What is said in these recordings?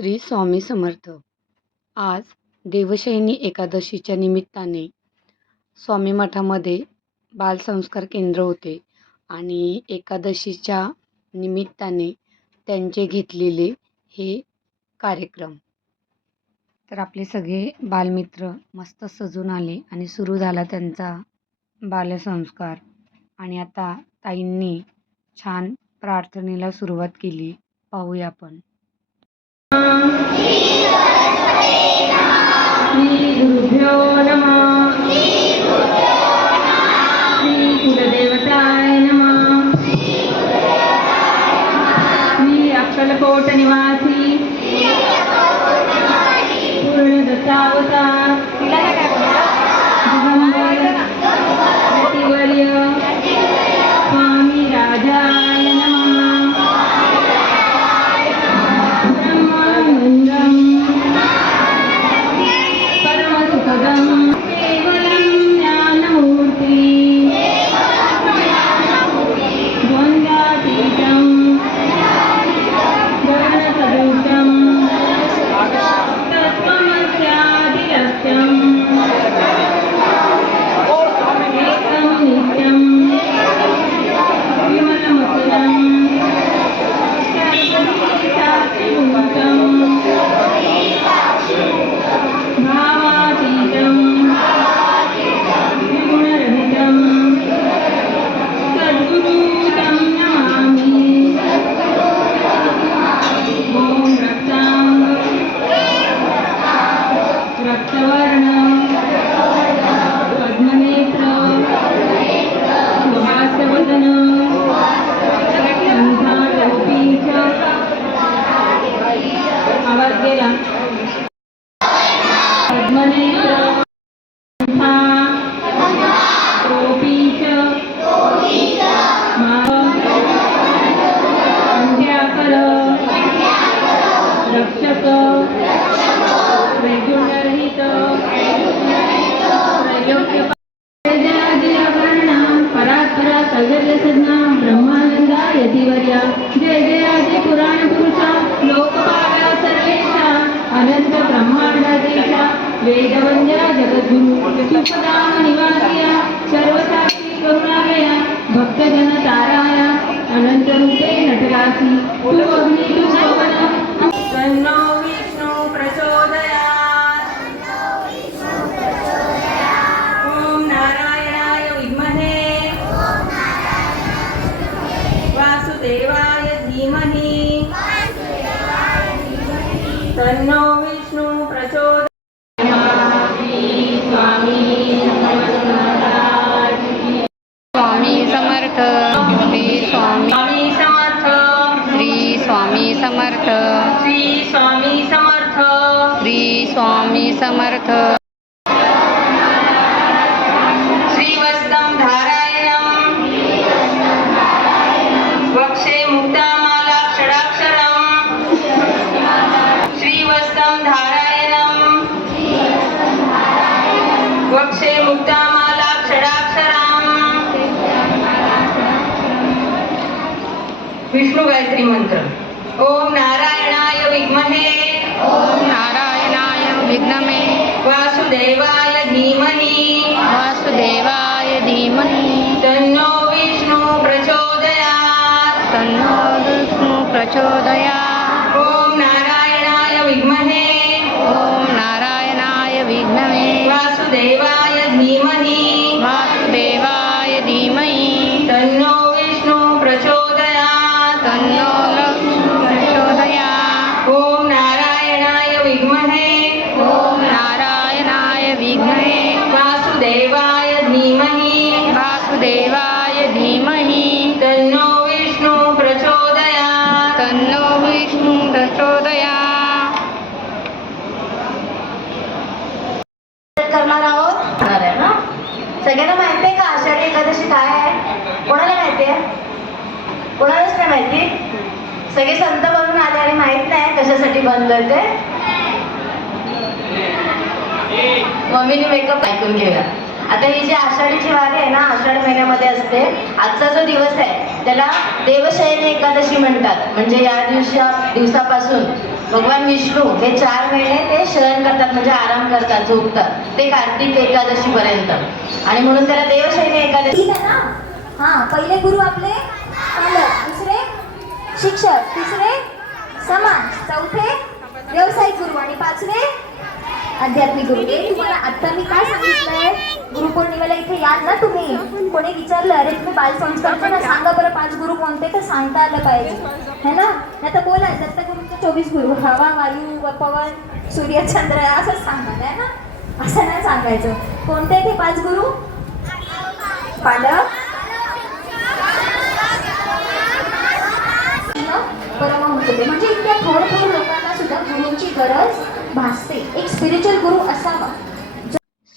श्री स्वामी समर्थ. आज देवशयनी एकादशीच्या निमित्ताने स्वामी मठामध्ये बालसंस्कार केंद्र होते आणि एकादशीच्या निमित्ताने त्यांचे घेतलेले हे कार्यक्रम. तर आपले सगळे बालमित्र मस्त सजून आले आणि सुरू झाला त्यांचा बालसंस्कार. आणि आता ताईंनी छान प्रार्थनेला सुरुवात केली. पाहूया आपण. श्रीगुरुभ्यो नमः श्रीकुलदेवताय नमः श्री अक्कलकोट निवासी జగవంజా జగద్గురు విశ్వదామ నివాసయ సర్వసాక్షి కరుణాలయ భక్తజన తారాయ అనంతరూపే నటరాశి pregunta. प्रचोदया सगळ्यांना माहिती आहे का? आषाढी एकादशी काय आहे? कोणाला माहिती आहे? कोणालाच नाही माहिती? सगळे संत बनून आले आणि माहीत नाही कशासाठी बनलं ते मम्मीने मेकअप ऐकून घेऊया. आता ही जी आषाढीची वारी आहे ना आषाढ महिन्यामध्ये असते. आजचा जो दिवस आहे त्याला देवशयनी एकादशी म्हणतात. म्हणजे या दिवसा दिवसापासून. भगवान विष्णू हे चार महिने ते शयन करतात म्हणजे आराम करतात झोपतात. ते कार्तिक एकादशी पर्यंत. आणि म्हणून त्याला देवशैनी एकादशी ना? पहिले गुरु आपले दुसरे शिक्षक तिसरे समाज चौथे व्यावसायिक गुरु आणि पाचवे आध्यात्मिक गुरु. हे तुम्हाला आता मी काय सांगितलंय? गुरुपौर्णिमेला इथे याल ना तुम्ही? कोणी विचारलं अरे तुम्ही बालसंस्कारचे ना सांगा बरं पाच गुरु कोणते? तर सांगता आलं पाहिजे. है ना? नाही तर बोला दत्तगुरूंचे चोवीस गुरु हवा वायू व पवन सूर्य चंद्र असंच सांगा है ना? असं नाही सांगायचं. कोणते ते पाच गुरु? पालक. परमहंस होते म्हणजे इतक्या थोड्या थोड्या लोकांना सुद्धा गुरुंची गरज भासते. एक स्पिरिच्युअल गुरु असावा.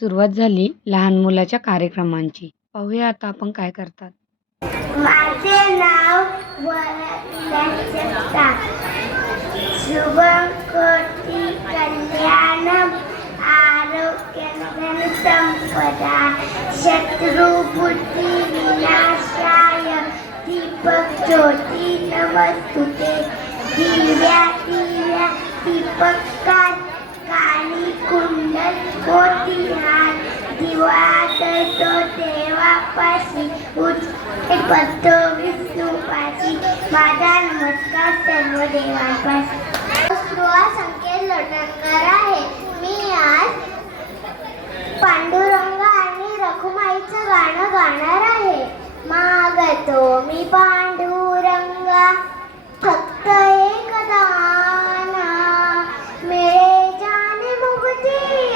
सुरुवात झाली लहान मुलाच्या कार्यक्रमांची. पाहूया आता आपण काय करतात. माझे नाव శుభంకోటి కళ్యాణం ఆరోగ్యం సంపద శత్రుబుద్ధి వినాశాయ దీపక్ జ్యోతి నమస్తుతే दिव्या दिव्या दीपक काली कुंडल मोती हार दिवा तो देवापाशी पत्तो विष्णूपाशी. माझा नमस्कार सर्व देवांपाशी. स्पृहा संकेत लोटणकर आहे. मी आज पांडुरंग आणि रखुमाईचं गाणं गाणार आहे. मागतो मी पांडुरंगा फक्त एक दाना मिळे जाणे मुक्ती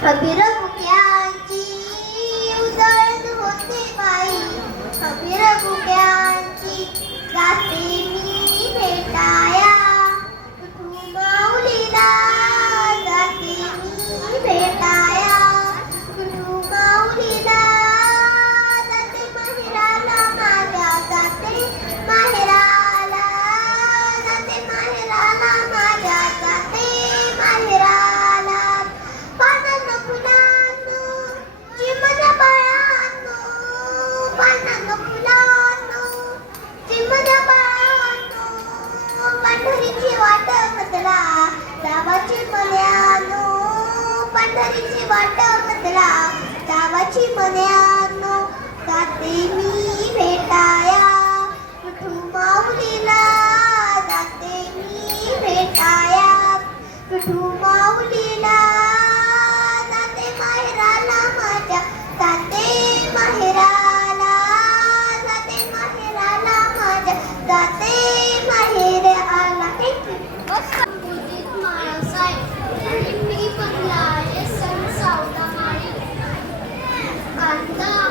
Happy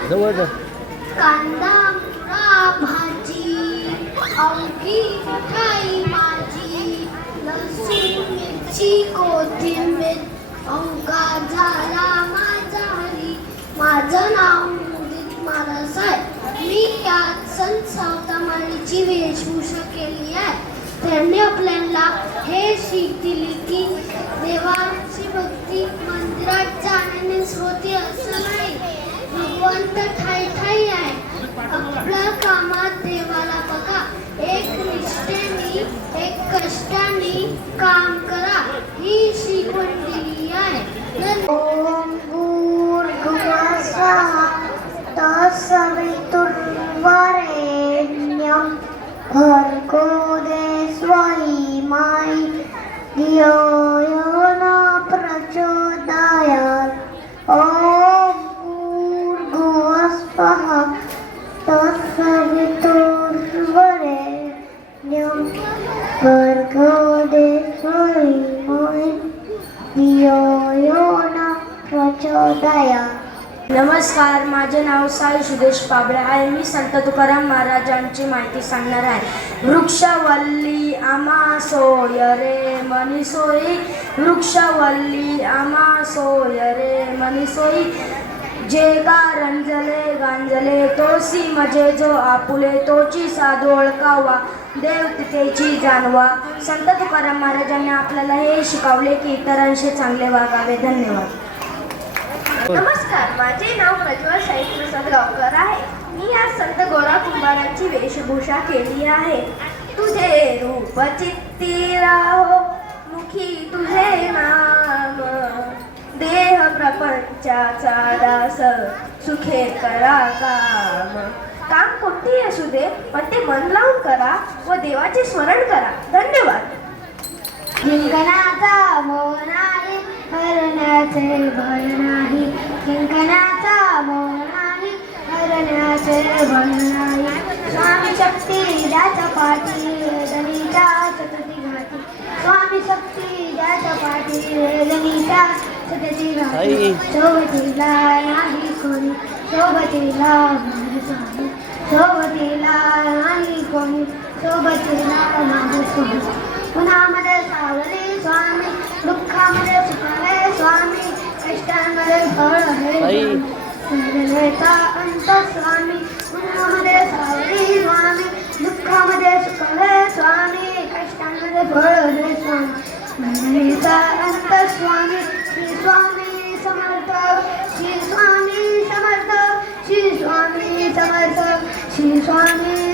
कांदा कांदा मुळा भाजी अवघी मिठाई माझी लसूण मिरची कोथिंबीर अवघा झाला माझा हरी माझं नाव मुदित महाराज मी यात संत सावतामाळीची वेशभूषा केली आहे. त्यांनी आपल्याला हे शीख दिली की देवाची भक्ती मंदिरात जाण्याने होते असं नाही. भगवंत ठाई ठाई आहे आपल्या कामात देवाला बघा, एक निष्ठेने, एक कष्टाने काम करा, ही शिकवण दिली आहे. ओम भूर्भुवस्वः तत्सवितुर्वरेण्यं भर्गो देवस्मै धियो माझे नाव साई सुदेश पाबळे आहे. मी संत तुकाराम महाराजांची माहिती सांगणार आहे. वृक्षवल्ली आमा सोय रे मनीसोई वृक्षवल्ली आमा सोय रे मनीसोई जे जे गांजले गांजले तोसी मजे जो आपुले तोची साधू ओळखावा. देव तिथेची जाणवा. संत तुकाराम महाराजांनी आपल्याला हे शिकवले की इतरांशी चांगले वागावे. धन्यवाद. नमस्कार माझे नाव प्रज्वल साई प्रसाद गावकर आहे. मी या संत गोरा कुंभाराची वेशभूषा केली आहे. तुझे रूप चित्ती राहो मुखी तुझे नाम. देह प्रपंचाचा दास सुखे करा काम. काम कोणतेही असू दे पण ते मन लावून करा व देवाचे स्मरण करा. धन्यवाद. नाही हरण्याचे भय नाही किंकणाचा मोह नाही हरण्याचे भय नाही. स्वामी शक्ती द्याच्या पाठी वेदनीच्या सतती घाटी. स्वामी शक्ती द्याच्या पाठी वेदनीच्या सतती घाटी. सोबतीला नाही कोणी सोबतीला माझे स्वामी सोबतीला नाही कोणी सोबतीला माझे स्वामी उन्हामध्ये सावली स्वामी. आहे वेदनेचा स्वामी उन्हामध्ये सावली स्वामी दुःखामध्ये सुखावे स्वामी कष्टांमध्ये फळ स्वामी वेदनेचा अंत स्वामी श्री स्वामी समर्थ श्री स्वामी समर्थ श्री स्वामी समर्थ श्री स्वामी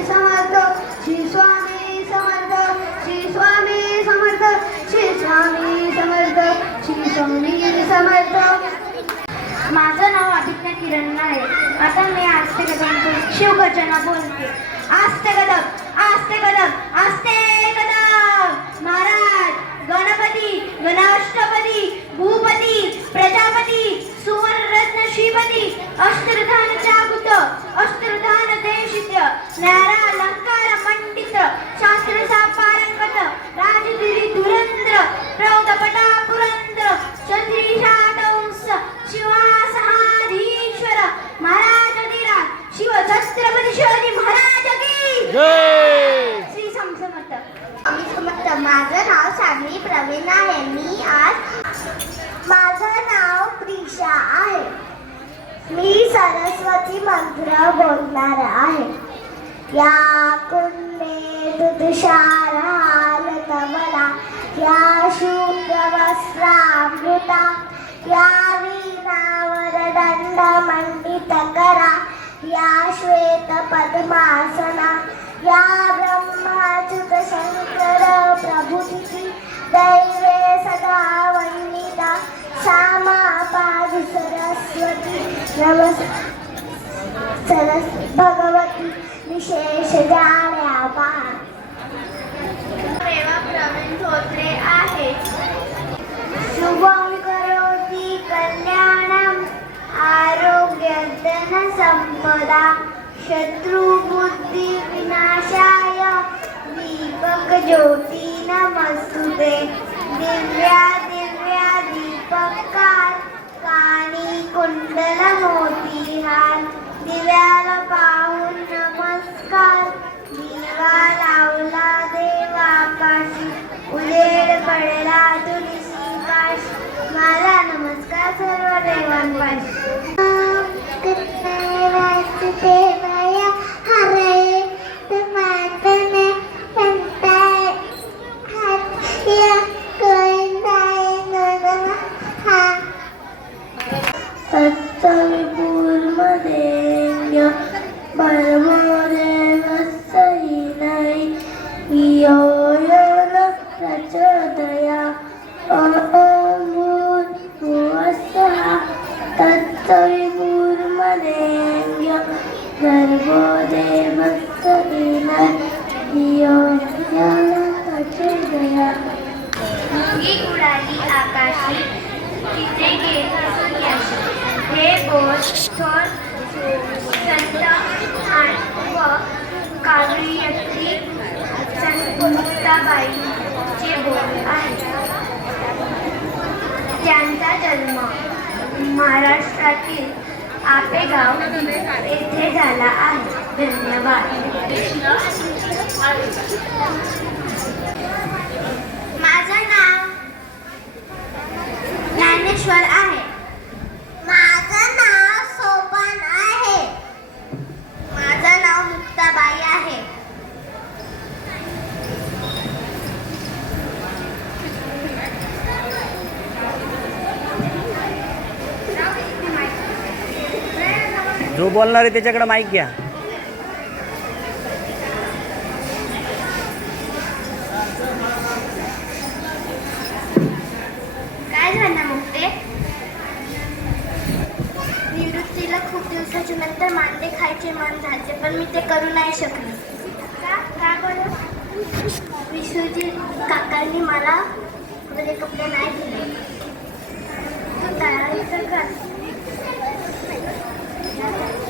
आदित्य किरण नाळे आता मी आस्ते कदम शिवगर्जना बोलते. आस्ते कदम आस्ते कदम आस्ते कदम महाराज गणपती गणाष्टपती भूपती प्रजापती सुवर्ण रत्न श्रीपती अष्टधान जागृत अष्टधान देशित सरस्वती नमस् सरस भगवती विशेष जाण्या पा प्रवीण धोत्रे आहे. शुभम करोति कल्याणम आरोग्य धन संपदा शत्रुबुद्धी विनाशाय दीपक ज्योती नमस्तुते दिव्या दिव्या दीपकार आणि कुंडल मोती हार. दिव्याला पाहून नमस्कार. दिवा लावला देवाकाशी उजेड पडला तुलसी काश. माझा नमस्कार सर्व देवांपाशी वासुदेवाय हरे तुमातने संताय हात्या गोविंदाय नमः तत्सविपूर्मदेव्य परमोदेव सैनै यो यो न प्रचोदया ॐ भूर्भुवस्सः तत्सविपूर्मदेव्य गर्भो देवस्य विनै यो यो न प्रचोदया मुंगी उडाली आकाशी तिथे गेली सूर्याशी हे बोल थोर संत आणि व काव्यत्री संतमुक्ताबाईचे बोल आहे त्यांचा जन्म. महाराष्ट्रातील आपेगाव येथे झाला आहे. धन्यवाद. माझं नाव ज्ञानेश्वर आहे माझं नाव सोपान आहे माझं नाव मुक्ताबाई आहे जो बोलणार आहे त्याच्याकडे माईक घ्या. काय झालं मग ते? निवृत्तीला खूप दिवसाच्या नंतर मांडे खायचे मन झाले पण मी ते करू नाही शकले. का? का बरं? विश्वजी काकांनी मला वगैरे कपडे नाही दिले. तू तयारी तर कर. Thank you.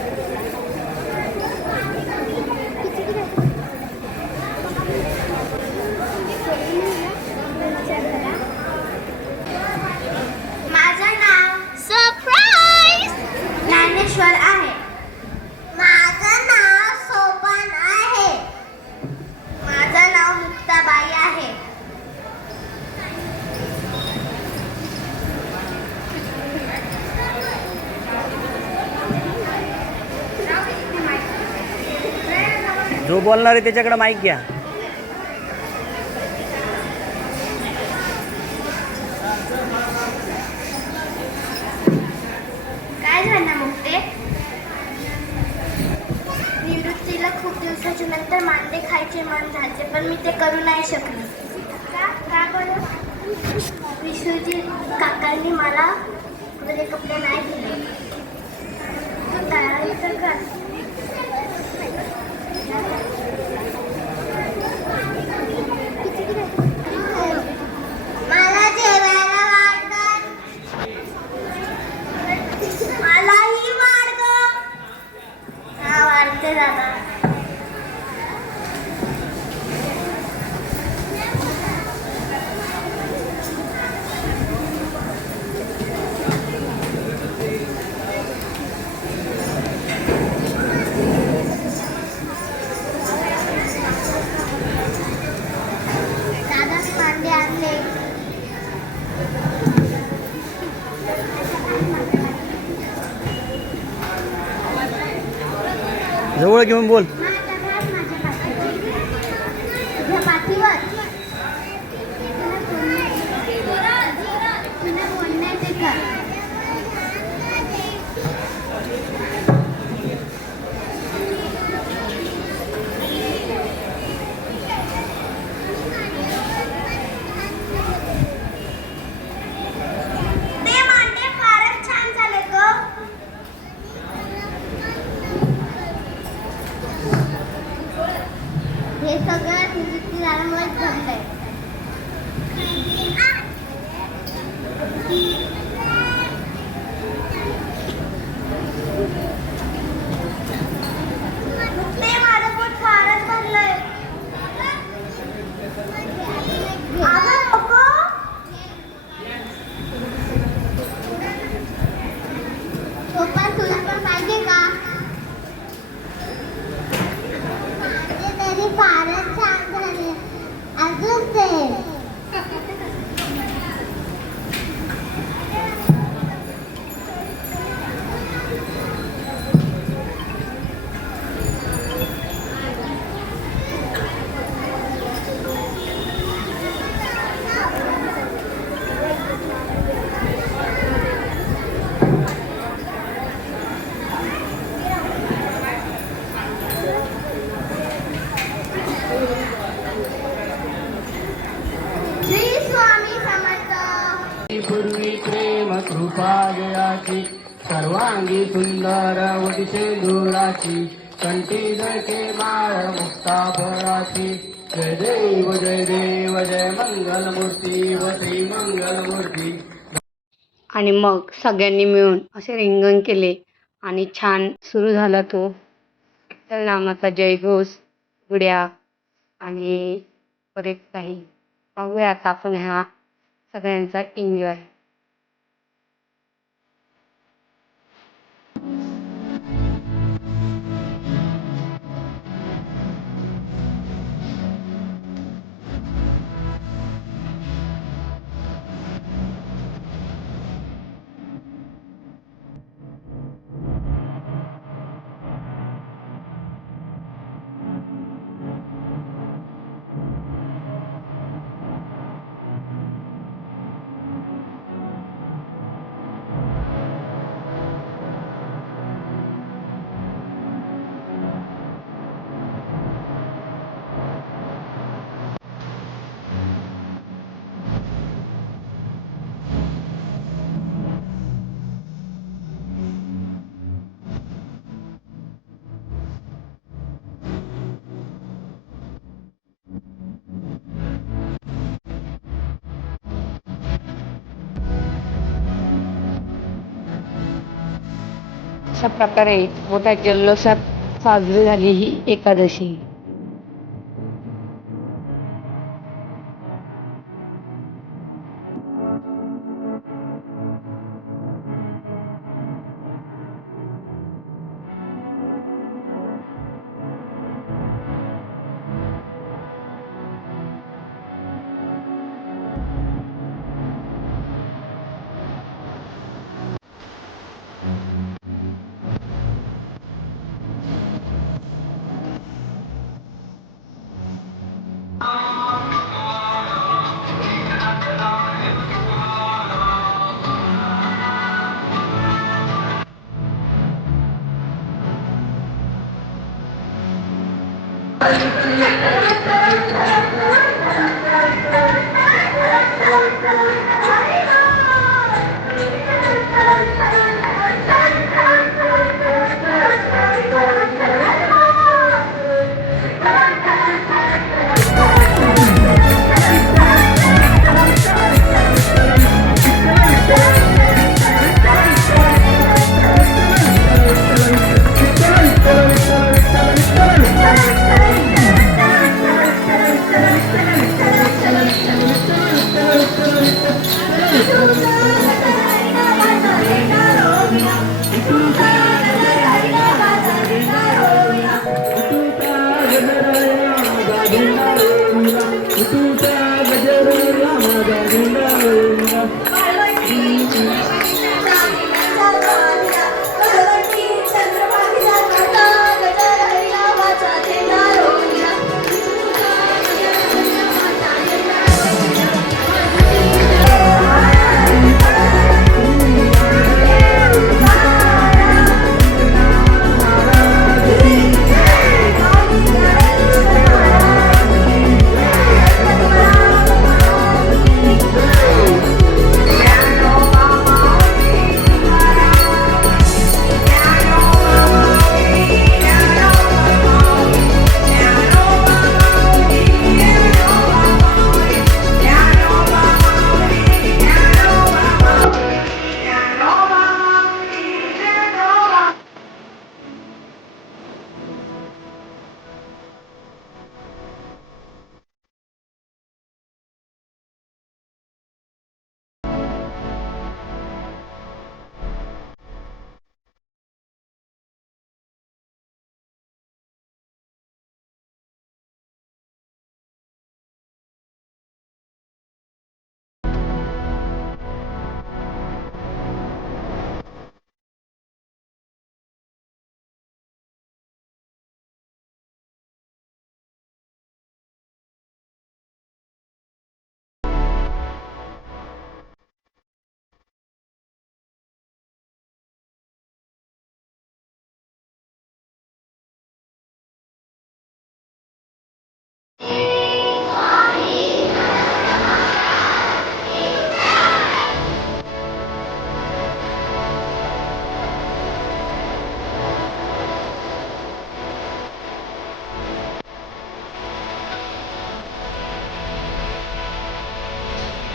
बोलणार आहे त्याच्याकडे माईक घ्या. काय झालं मग ते निवृत्तीला खूप दिवसाच्या नंतर मांडे खायचे मन झाले पण मी ते करू नाही शकले. का? का बरं? विश्वजी काकांनी मला वगैरे कपडे नाही दिले. तू तयारी तर कर. हा वाढते जवळ घेऊन बोल माझा घास माझ्या पाठीवर तुझ्या पाठीवर तुला बोलण्याचे का ते मांडे फारच छान झाले ग हे सगळं तुझी दारामुळेच घडलंय ते माझं पोट फारच भरलंय अगं नको सोपा तुला पण पाहिजे का माझे तरी फारच छान झाले अजून ते श्री स्वामी समर्थ पूर्वी प्रेम कृपा जयाची सर्वांगी सुंदर वदिशे धुराची कंठी जळके माळ मुक्ता भराची जय देव जय देव जय मंगल मूर्ती व श्री मंगल मूर्ती आणि मग सगळ्यांनी मिळून असे रिंगण केले आणि छान सुरू झाला तो. विठ्ठल नामाचा जयघोष गुड्या आणि बरेच काही. पाहूया आता आपण ह्या Các em rất kinh người. अशा प्रकारे मोठ्या जल्लोषात साजरी झाली ही एकादशी.